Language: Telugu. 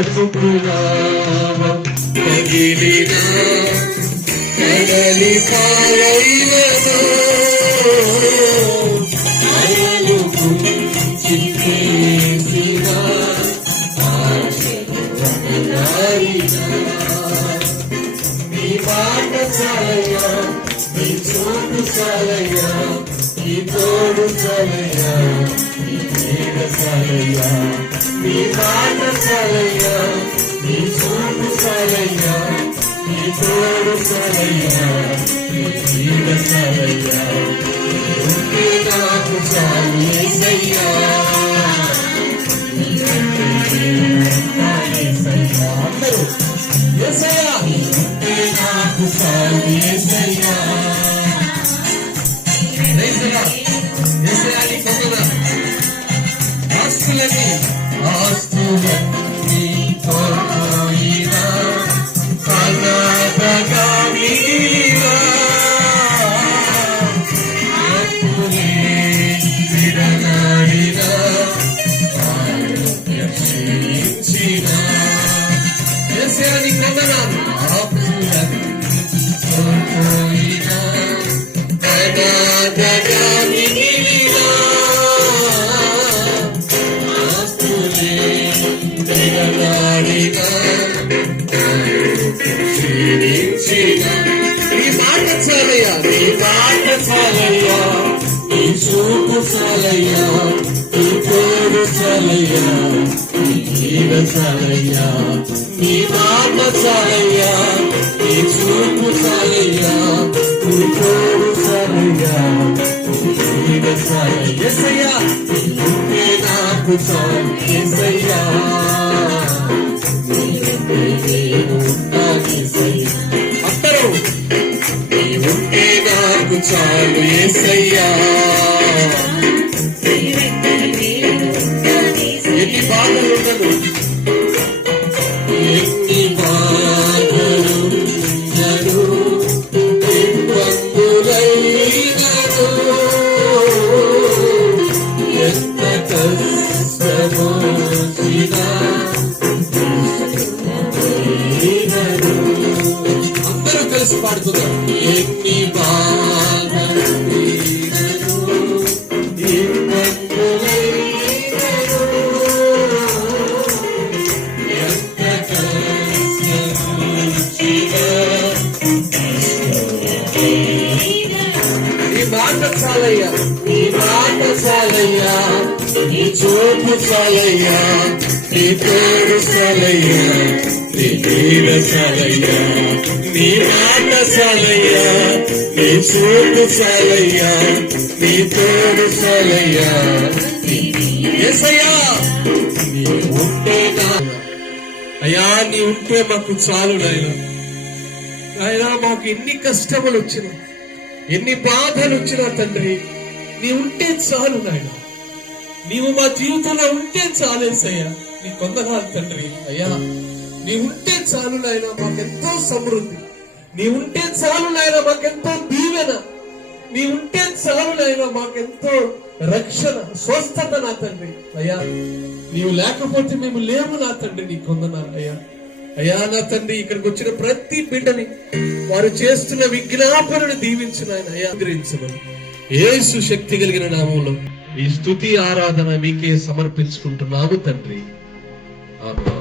నామం పగిలిన కడలి పాలైనను అయలు కుంచికేసిన ఆశలు వదలారిన నీ మాట చాలయ్యా, నీ చూపు చాలయ్యా, నీ తోడు చాలయ్యా, నీ నీడ చాలయ్యా, నీ మాట చాలయ్యా, నీ చూపు చాలయ్యా, నీ తోడు చాలయ్యా, నీ నీడ చాలయ్యా, ఉంటే నాకు చాలు యేసయ్యా, అందరూ యేసయ్యా, ఉంటే నాకు చాలు యేసయ్యా, యేసయ్యా నీ కొందనాలు. ఆస్తులన్నీ కోల్పోయినా అనాథగా మిగిలినా అప్పులే విడనాడినా ఆరోగ్యం క్షీణించినా యేసయ్యా నీ కొందనాలు. ఆస్తులన్నీ కోల్పోయినా అనాథగా మిగిలినా నీ మాట చాలయ్యా, నీ మాట చాలయ్యా, నీ చూపు చాలయ్యా, నీ తోడు చాలయ్యా, నీ నీడ చాలయ్యా, నీ మాట చాలయ్యా, నీ చూపు చాలయ్యా, నీ తోడు చాలయ్యా, నీ నీడ చాలయ్యా. యేసయ్యా నువ్వే నాకు చాలు యేసయ్యా, అందరూ నీ ఉంటే నాకు చాలు యేసయ్యా. ఎన్ని బాధలు ఉండను, ఎన్ని బాధలు ఉండను, ఇబ్బందులైనను, ఎంత కష్టమొచ్చినా అందరూ కలిసి పాడుతున్నారు. ఎన్ని బాధలు ఎంత కష్టమొచ్చినా నీ మాట చాలయ్యా, నీ మాట చాలయ్యా, నీ చూపు చాలయ్యా, నీ తోడు చాలయ్యా, నీ నీడ చాలయ్యా, నీ మాట చాలయ్యా, నీ చూపు చాలయ్యా, నీ తోడు చాలయ్యా. యేసయ్యా నీ ఉంటే అయ్యా, నీ ఉంటే మాకు చాలు నాయనా. నాయనా మాకు ఎన్ని కష్టములు వచ్చినా, ఎన్ని బాధలు వచ్చినా తండ్రి, నీ ఉంటే చాలు నాయన. నీవు మా జీవితంలో ఉంటే చాలేసయ్యా, నీ కొందనాలు తండ్రి. అయ్యా నీ ఉంటే చాలు నాయన, మాకెంతో సమృద్ధి. నీ ఉంటే చాలు నాయన, మాకెంతో దీవెన. నీ ఉంటే చాలు నాయన, మాకెంతో రక్షణ, స్వస్థత నా తండ్రి. అయ్యా నీవు లేకపోతే మేము లేము నా తండ్రి, నీ కొందనాలు అయ్యా. అయ్యా నా తండ్రి, ఇక్కడికి వచ్చిన ప్రతి బిడ్డని వారు చేస్తున్న విజ్ఞాపనను దీవించిన ఆయన అయ్యా గ్రహించమని యేసు శక్తి కలిగిన నామంలో ఈ స్తుతి ఆరాధన మీకే సమర్పించుకుంటున్నాము తండ్రి. ఆమేన్.